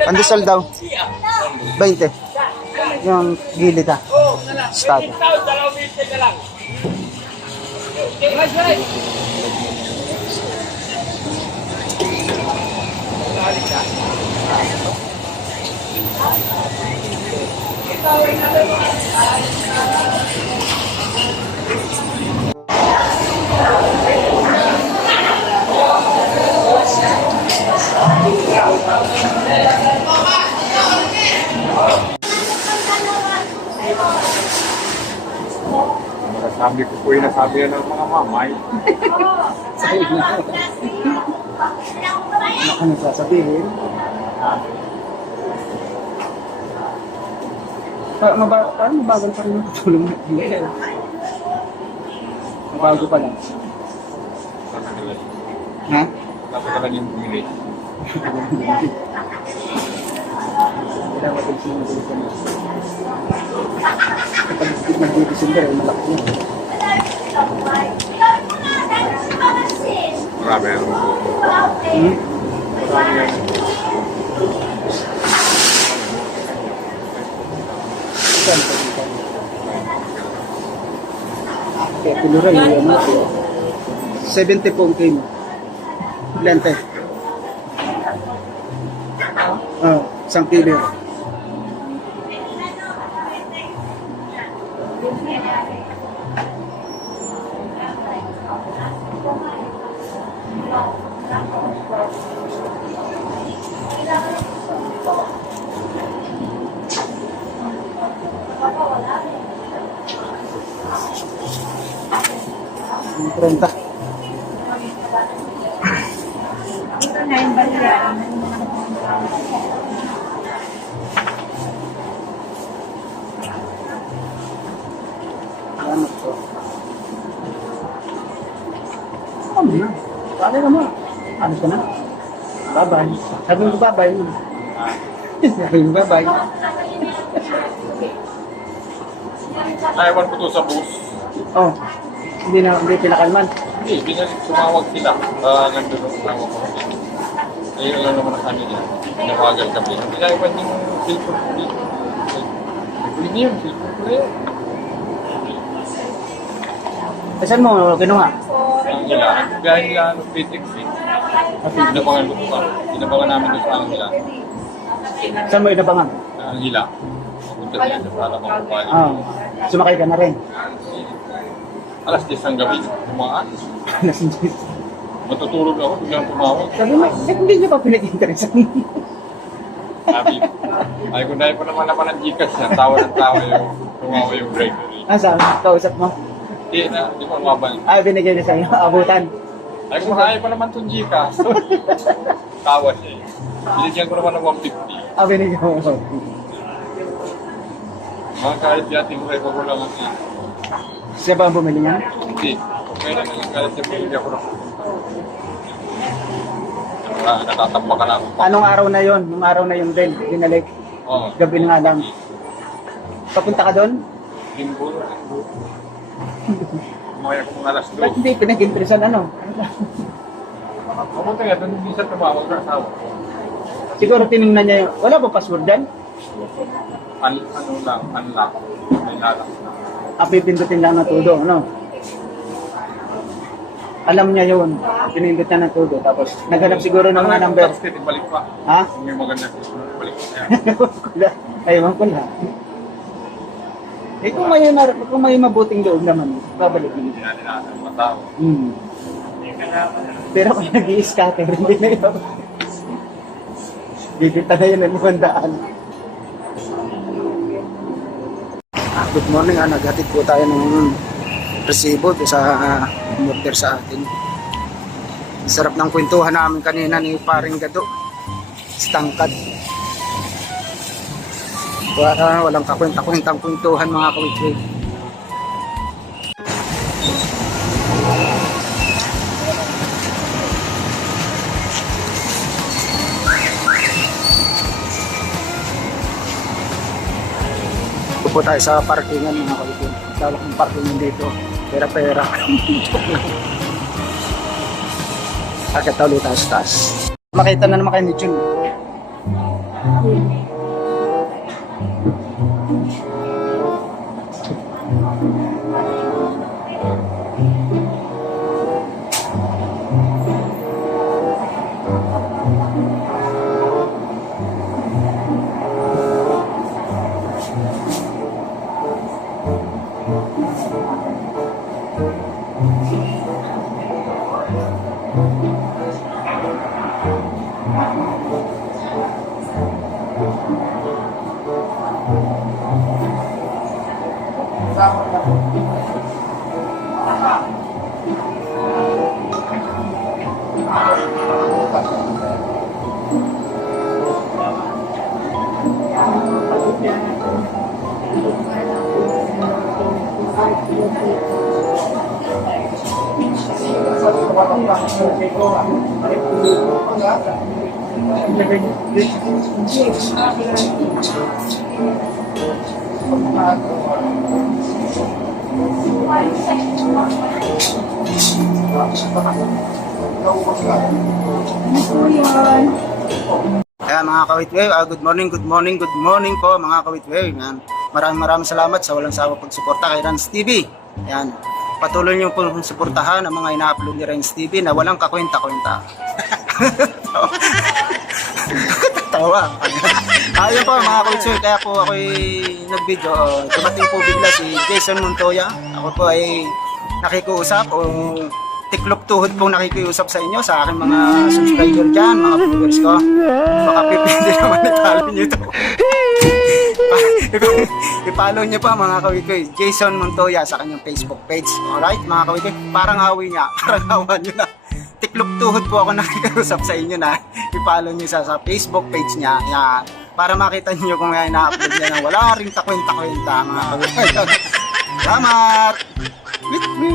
Pandesal daw. 20. Yung gilid ha. Estado. Sabi ko po yung nasabi ng mga mamay. Ano sasabihin? Parang mabagal pa rin yung tutulong na hindi. Mabago pa lang. Natagalan. Ha? Natagalan yung bumili. Kailangan natin sinusunod ko na. Kapag nag-December ay malaki yun. Marami yan. Marami yan. Kaya piluray yung ano. 70 po ang kilo. Lente. Oh, 1 kilo. Yung 30. Ito na yung balya. Salamat po. Ano na? Paano naman? Ano ka na? Bye-bye. Sabi mo bye-bye. Sabi mo bye-bye. Naiwan ko to sa bus. Oh, hindi pinakalman. Hindi, sumawag sila. Nandun ang tawag ko. Ayun lang naman ang kanila. Pinawagal kami. Naiwan yung cellphone ko dito. Nagpuli niya yung cellphone ko na yun. Saan mo kinuha? Ang nila, gaya nila ng PTX eh. Inabangan ko pa. Inabangan namin doon sa Angela. Saan mo inabangan? Sa Angela. Pupunta sila sa para makapali. Ah, sumakay ka na rin. Alas 10 ang gabi. Tumaan. Matutulog ako. Biglang tumawag. Sabi mo, hindi niyo pa pinag-interesan. Sabi ko. Ay kung dahil ko naman ng Gcash yan. Tawa ng tawa yung tumawa yung driver eh. Ah, saan? Kausap mo? Hindi na. Hindi ko mabal. Ah, binigay niya sa'yo. Abutan. Ay kung kaya pa naman itong Gcash. Tawa siya eh. Binigyan ko naman ng 150. Ah, binigay mo. Mga kahit yating driver ko lang ang Siya ba ang bumili niya? hindi. Okay na lang kahit siya binigyan ko lang. Natatamba ka na ako. Anong araw na yon? Nung araw na yung din, binalik. Oo. Gabi na nga lang. Papunta ka doon? Linggo. Umaya ko mga alas 2. Ba't hindi pinag-interesan ano? Kamunta nga, doon hindi siya tumawag sa asawa ko. Siguro tinignan niya yung, wala ba password dyan? Ano lang, unlock. May lalak na. Pipindutin lang ng todo, ano? Alam niya yun. Pinindot niya ng todo. Tapos, naghanap siguro ng mga number. Tapos balik pa. Ha? Kung may maganda, balik pa. Aywan ko lang. Eh kung may mabuting loob naman, babalik mo. Hindi natin natin matao. Pero kung nag-i-scatter, hindi na yun. Bibita na yun ng 500. Good morning, naghatid po tayo ng resibo sa order sa atin. Sarap ng kwentuhan namin kanina ni Paring Gado. Stangkad. Walang kakwenta-kwentang kwentuhan mga kawitwid. Ito po tayo sa parkingan mga kawitwid. Talak ng parkingan dito. Pera-pera. Akit ulit tayo sa taas. Makita na naman kayo ni Jun. Kaya mga kawitwe, good morning po mga kawitwe. Yan. Maraming salamat sa walang sawa pagsuporta kay Rans TV. Yan. Patuloy niyo po suportahan ang mga ina-upload ni Rans TV na walang kakwenta-kwenta. Tawa. Ayun po mga kawitwe, kaya po ako'y nag-video. Dumating po bigla si Jason Montoya. Ako po ay nakikiusap o tiklop tuhod pong nakikiusap sa inyo, sa aking mga subscriber dyan, mga viewers ko. Baka pipindi naman italo nyo ito. I-follow nyo pa mga kawikoy, Jason Montoya sa kanyang Facebook page. Alright mga kawikoy, parang hawi niya, parang hawa nyo na. Tiklop tuhod po ako nakikiusap sa inyo na i-follow nyo sa Facebook page niya. Yan. Para makita nyo kung may na-upload niya na wala rin takwenta-kwenta mga kawikoy. Salamat! With me!